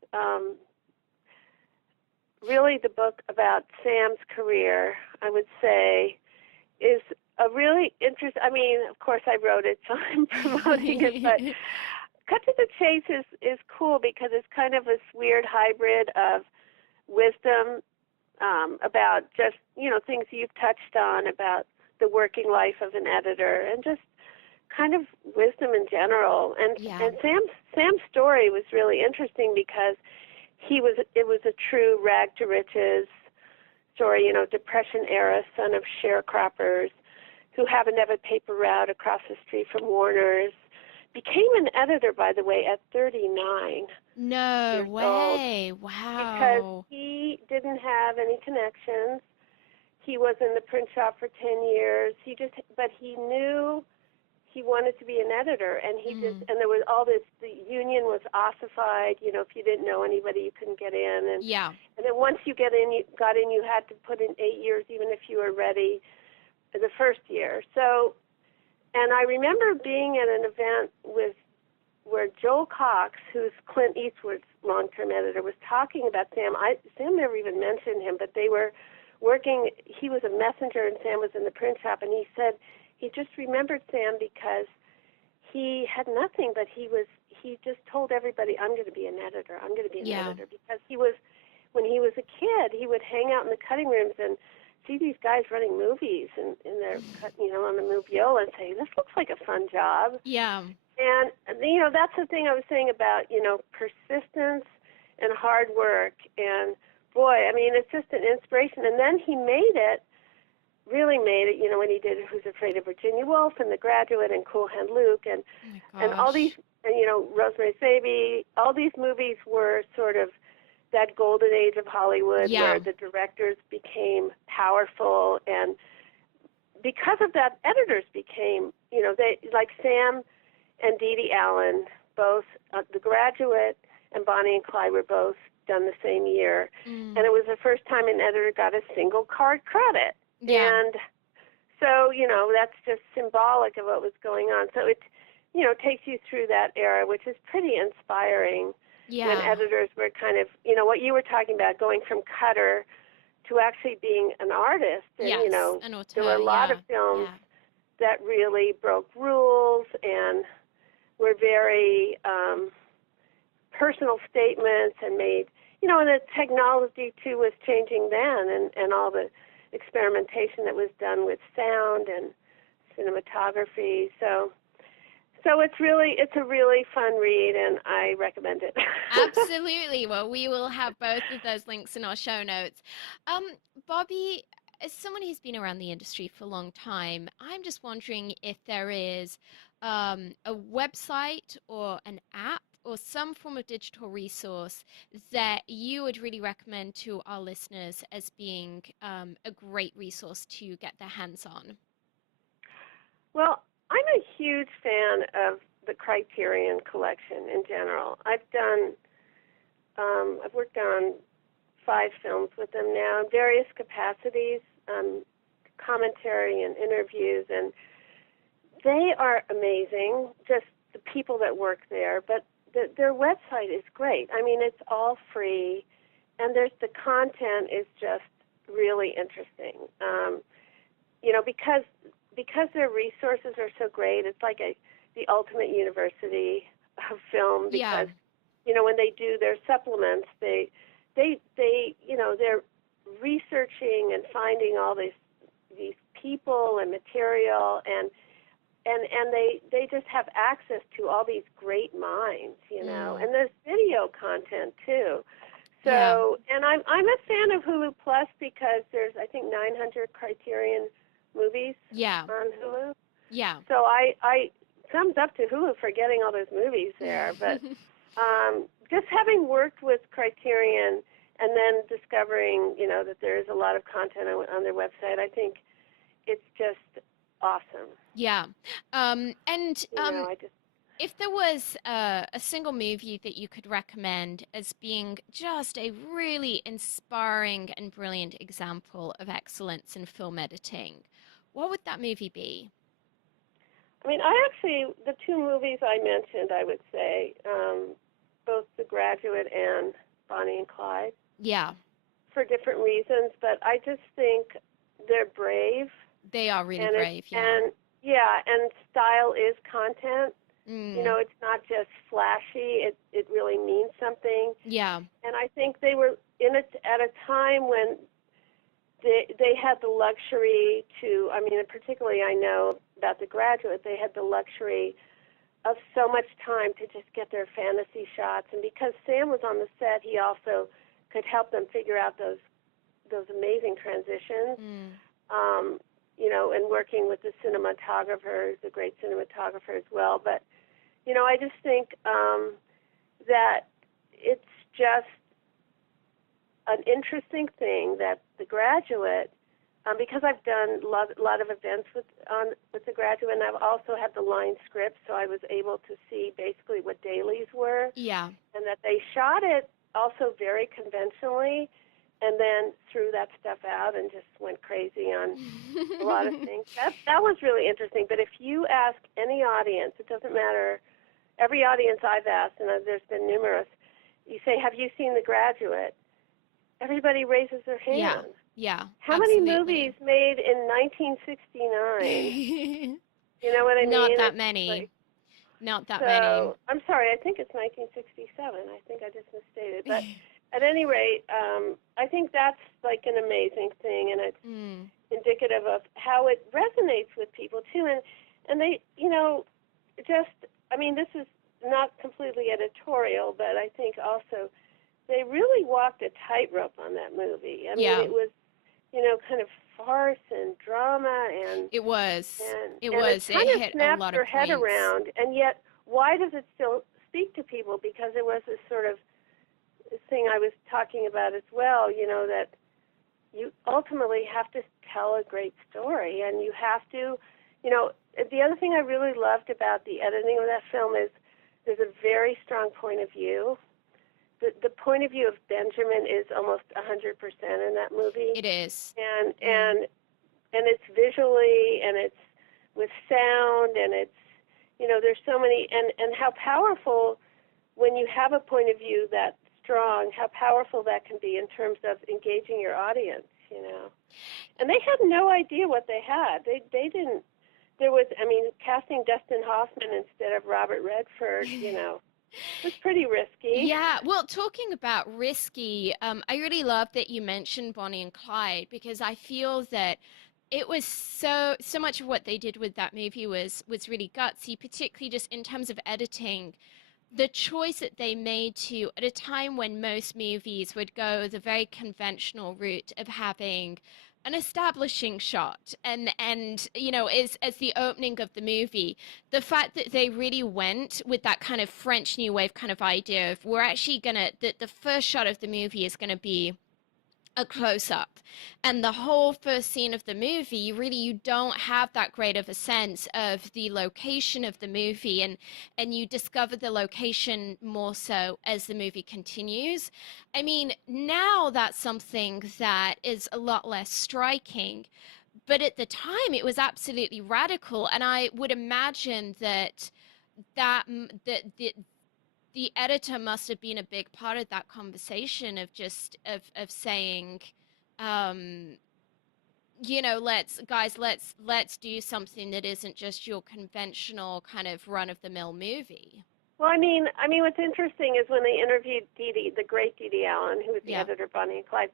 really the book about Sam's career, I would say, is a really interesting. I mean, of course I wrote it, so I'm promoting it, but Cut to the Chase is cool because it's kind of this weird hybrid of wisdom about just, things you've touched on about the working life of an editor, and just kind of wisdom in general. And Sam's story was really interesting because it was a true rag to riches story, Depression era, son of sharecroppers who happened to have a paper route across the street from Warner's. Became an editor, by the way, at 39. No way. Old, wow. Because he didn't have any connections. He was in the print shop for 10 years. But he knew he wanted to be an editor, and and there was all this, the union was ossified, if you didn't know anybody, you couldn't get in. And then once you got in, you had to put in 8 years, even if you were ready the first year. So, and I remember being at an event where Joel Cox, who's Clint Eastwood's long-term editor, was talking about Sam. Sam never even mentioned him, but they were working. He was a messenger, and Sam was in the print shop, and he said he just remembered Sam because he had nothing, but he just told everybody, I'm going to be an editor. I'm going to be an editor. Because when he was a kid, he would hang out in the cutting rooms and see these guys running movies and they're on the moviola and say, this looks like a fun job. Yeah. And, that's the thing I was saying about, persistence and hard work. And, boy, I mean, it's just an inspiration. And then he made it really made it, when he did Who's Afraid of Virginia Woolf and The Graduate and Cool Hand Luke Oh my and all these, gosh. and, Rosemary's Baby, all these movies were sort of that golden age of Hollywood Yeah. where the directors became powerful, and because of that, editors became, they, like Sam and Dee Dee Allen, both The Graduate and Bonnie and Clyde were both done the same year, and it was the first time an editor got a single card credit. Yeah. And so, that's just symbolic of what was going on. So it, takes you through that era, which is pretty inspiring. Yeah. When editors were kind of, what you were talking about, going from cutter to actually being an artist. And, Yes, an auteur. there were a lot of films that really broke rules and were very personal statements and made, and the technology, too, was changing then, and all the experimentation that was done with sound and cinematography. So it's a really fun read, and I recommend it. Absolutely. Well, we will have both of those links in our show notes. Bobbie, as someone who's been around the industry for a long time, I'm just wondering if there is a website or an app or some form of digital resource that you would really recommend to our listeners as being a great resource to get their hands on. Well, I'm a huge fan of the Criterion Collection in general. I've worked on 5 films with them now in various capacities, commentary and interviews, and they are amazing, just the people that work there. But their website is great. I mean, it's all free, and the content is just really interesting. Because their resources are so great, it's like the ultimate university of film. Because when they do their supplements, they're researching and finding all these people and material, and they just have access to all these great minds, and there's video content too. So, and I'm a fan of Hulu Plus because there's, I think, 900 Criterion movies on Hulu. Yeah. So I thumbs up to Hulu for getting all those movies there. But just having worked with Criterion and then discovering, that there is a lot of content on their website, I think it's just awesome. Yeah. If there was a single movie that you could recommend as being just a really inspiring and brilliant example of excellence in film editing, what would that movie be? I mean, the 2 movies I mentioned, I would say, both The Graduate and Bonnie and Clyde. Yeah. For different reasons, but I just think they're brave. They are really brave, And style is content. It's not just flashy. It really means something. Yeah. And I think they were in it at a time when they had the luxury to, and particularly I know about The Graduate, they had the luxury of so much time to just get their fantasy shots. And because Sam was on the set, he also could help them figure out those amazing transitions. And working with the cinematographer, the great cinematographer as well. But, I just think that it's just an interesting thing that The Graduate, because I've done a lot of events with The Graduate, and I've also had the line script, so I was able to see basically what dailies were. Yeah. And that they shot it also very conventionally, and then threw that stuff out and just went crazy on a lot of things. That was really interesting. But if you ask any audience, it doesn't matter, every audience I've asked, and there's been numerous, you say, have you seen The Graduate? Everybody raises their hand. Yeah. How many movies made in 1969? You know what I mean? Not that many. Not that many. I'm sorry, I think it's 1967. I think I just misstated. But at any rate, I think that's like an amazing thing, and it's indicative of how it resonates with people, too. And they, this is not completely editorial, but I think also they really walked a tightrope on that movie. It was kind of farce and drama It was. It and it was. It kind of hit a snaps lot your of head points. around. And yet, why does it still speak to people? Because it was this sort of thing I was talking about as well, that you ultimately have to tell a great story, and you have to, the other thing I really loved about the editing of that film is there's a very strong point of view. The point of view of Benjamin is almost 100% in that movie, It is. and Mm. and it's visually, and it's with sound, and it's, there's so many, and how powerful when you have a point of view that's strong, how powerful that can be in terms of engaging your audience. And they had no idea what they had. They didn't. There was, casting Dustin Hoffman instead of Robert Redford, was pretty risky. Yeah, well, talking about risky, I really love that you mentioned Bonnie and Clyde because I feel that it was so much of what they did with that movie was really gutsy, particularly just in terms of editing. The choice that they made to, at a time when most movies would go the very conventional route of having an establishing shot and as the opening of the movie, the fact that they really went with that kind of French New Wave kind of idea of we're actually gonna the first shot of the movie is gonna be a close up, and the whole first scene of the movie you don't have that great of a sense of the location of the movie, and you discover the location more so as the movie continues. I mean, now that's something that is a lot less striking, but at the time it was absolutely radical, and I would imagine that the editor must have been a big part of that conversation of just of saying, um, let's do something that isn't just your conventional kind of run of the mill movie. Well, what's interesting is when they interviewed Dee Dee, the great Dee Dee Allen, who was the Yeah. editor of Bonnie and Clyde,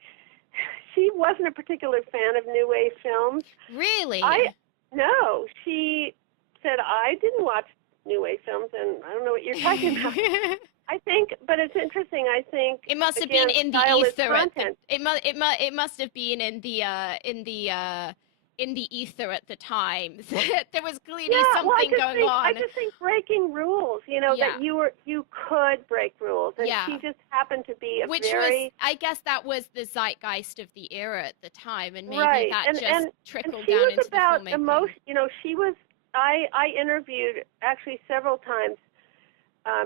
she wasn't a particular fan of New Wave films. Really? No, she said, I didn't watch New Wave films, and I don't know what you're talking about. I think, but it's interesting. I think It must have again, been in the style is ether content. it must have been in the ether at the time. There was clearly Yeah, well, something going I on. just think breaking rules, Yeah. that you could break rules, and Yeah. she just happened to be a Which very was, I guess that was the zeitgeist of the era at the time, and maybe right, that and just and trickled she down was into the about filmmaking. emotion. She was. I interviewed actually several times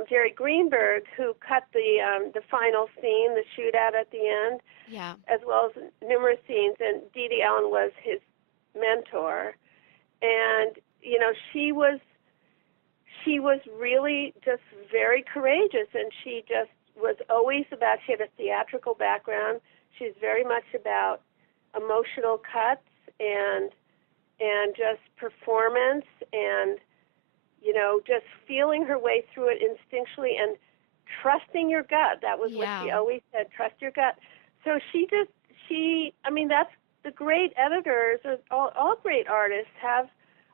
Jerry Greenberg, who cut the final scene, the shootout at the end, Yeah. as well as numerous scenes, and Dee Dee Allen was his mentor, and she was really just very courageous, and she just was always about. She had a theatrical background. She was very much about emotional cuts and just performance and just feeling her way through it instinctually and trusting your gut. That was what she always said, trust your gut. So that's the great editors, or all great artists have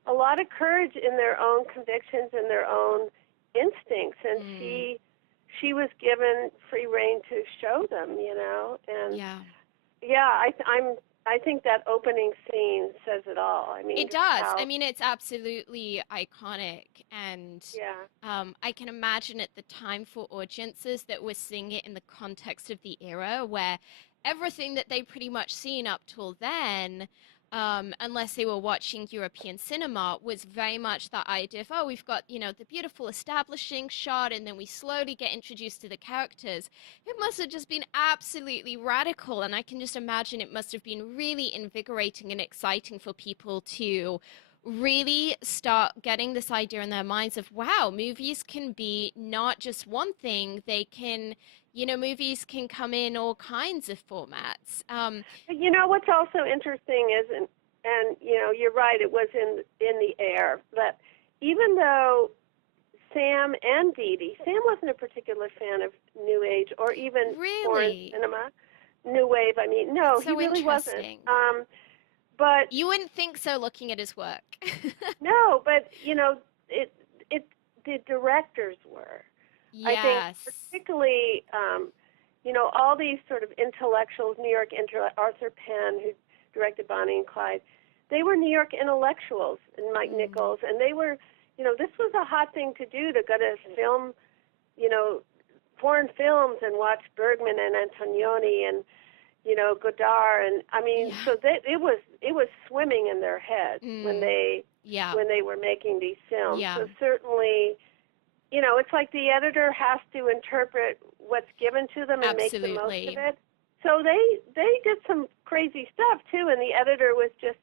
a lot of courage in their own convictions and their own instincts, and she was given free rein to show them, and I think that opening scene says it all. It does. It's absolutely iconic, and I can imagine at the time for audiences that were seeing it in the context of the era where everything that they pretty much seen up till then, unless they were watching European cinema, was very much that idea of, oh, we've got, the beautiful establishing shot, and then we slowly get introduced to the characters. It must have just been absolutely radical, and I can just imagine it must have been really invigorating and exciting for people to really start getting this idea in their minds of, wow, movies can be not just one thing, they can, movies can come in all kinds of formats. What's also interesting is, and you're right, it was in the air, but even though Sam and Dee Dee, Sam wasn't a particular fan of New Age or even foreign cinema, New Wave. No, he really wasn't. But you wouldn't think so looking at his work. No, but the directors were. Yes. I think particularly, all these sort of intellectuals, New York Arthur Penn, who directed Bonnie and Clyde, they were New York intellectuals, and Mike Nichols, and they were, this was a hot thing to do, to go to film, foreign films and watch Bergman and Antonioni and, Godard, and so it was swimming in their heads when they were making these films. Yeah. So certainly, it's like the editor has to interpret what's given to them and make the most of it. So they did some crazy stuff too, and the editor was just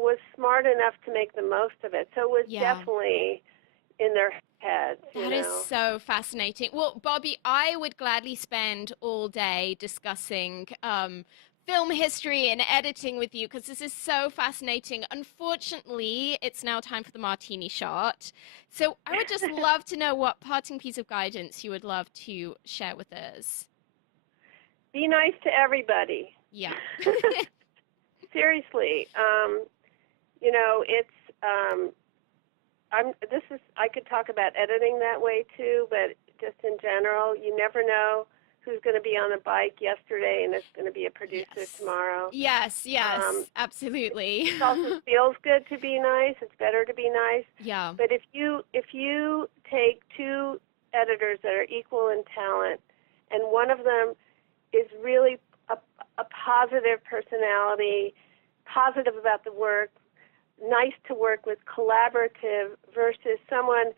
was smart enough to make the most of it. So it was definitely in their heads. That is so fascinating. Well, Bobbie, I would gladly spend all day discussing film history and editing with you, because this is so fascinating. Unfortunately, it's now time for the martini shot. So I would just love to know what parting piece of guidance you would love to share with us. Be nice to everybody. Yeah. Seriously. I could talk about editing that way too, but just in general, you never know who's going to be on a bike yesterday and it's going to be a producer tomorrow. Yes, absolutely. It also feels good to be nice. It's better to be nice. Yeah. But if you take two editors that are equal in talent, and one of them is really a positive personality, positive about the work, nice to work with, collaborative, versus someone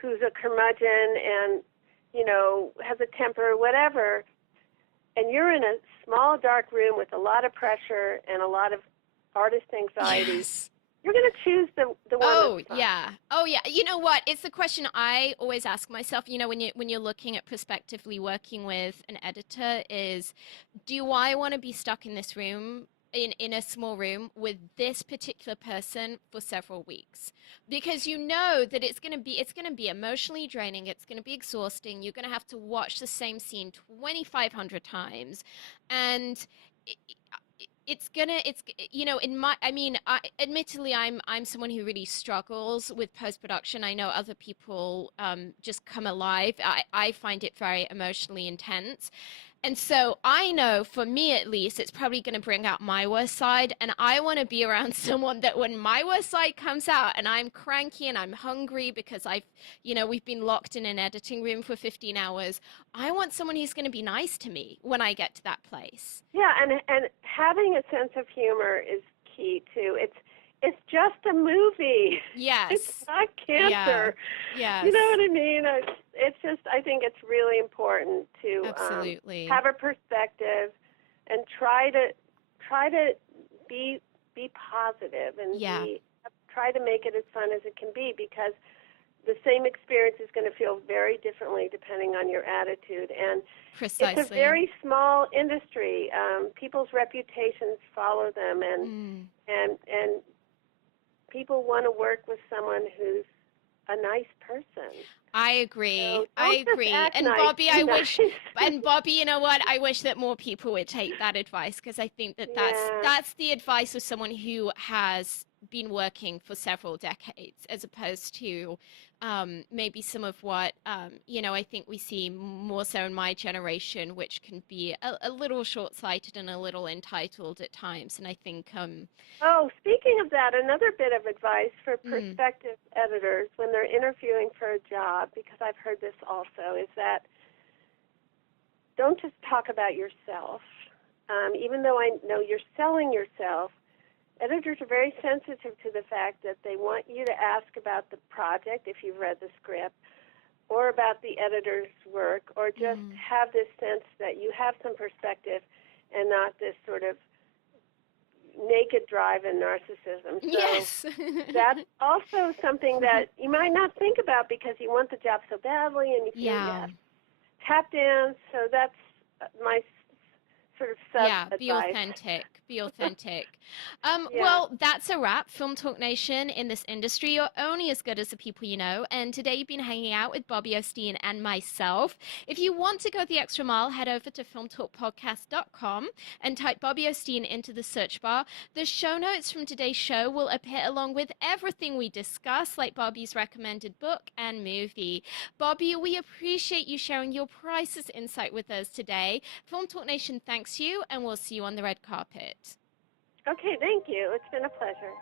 who's a curmudgeon and, has a temper, whatever, and you're in a small, dark room with a lot of pressure and a lot of artist anxiety, you're going to choose the one that's fun. Oh, yeah. You know what? It's the question I always ask myself, when you're looking at prospectively working with an editor is, do I want to be stuck in this room, in a small room with this particular person for several weeks? Because that it's going to be emotionally draining, it's going to be exhausting, you're going to have to watch the same scene 2,500 times, and admittedly, I'm someone who really struggles with post-production. I know other people just come alive. I find it very emotionally intense. And so I know, for me at least, it's probably going to bring out my worst side. And I want to be around someone that when my worst side comes out and I'm cranky and I'm hungry because we've been locked in an editing room for 15 hours, I want someone who's going to be nice to me when I get to that place. Yeah, and having a sense of humor is key too. It's just a movie. Yes. It's not cancer. Yeah. Yes. You know what I mean? It's just, I think it's really important to have a perspective and try to be positive and try to make it as fun as it can be, because the same experience is going to feel very differently depending on your attitude. And Precisely. It's a very small industry. People's reputations follow them, and people want to work with someone who's a nice person. I agree. So I agree. And nice, Bobbie, Bobbie, you know what? I wish that more people would take that advice, because I think that's the advice of someone who has been working for several decades, as opposed to maybe some of what, I think we see more so in my generation, which can be a little short-sighted and a little entitled at times. And I think... speaking of that, another bit of advice for prospective editors when they're interviewing for a job, because I've heard this also, is that don't just talk about yourself. Even though I know you're selling yourself, editors are very sensitive to the fact that they want you to ask about the project, if you've read the script, or about the editor's work, or just have this sense that you have some perspective and not this sort of naked drive and narcissism. So yes. That's also something that you might not think about because you want the job so badly and you feel tap dance. So that's my sort of sub-advice. Be authentic. Be authentic. Well, that's a wrap. Film Talk Nation, in this industry, you're only as good as the people you know. And today you've been hanging out with Bobbie O'Steen and myself. If you want to go the extra mile, head over to filmtalkpodcast.com and type Bobbie O'Steen into the search bar. The show notes from today's show will appear along with everything we discuss, like Bobbie's recommended book and movie. Bobbie, we appreciate you sharing your priceless insight with us today. Film Talk Nation thanks you, and we'll see you on the red carpet. Okay, thank you. It's been a pleasure.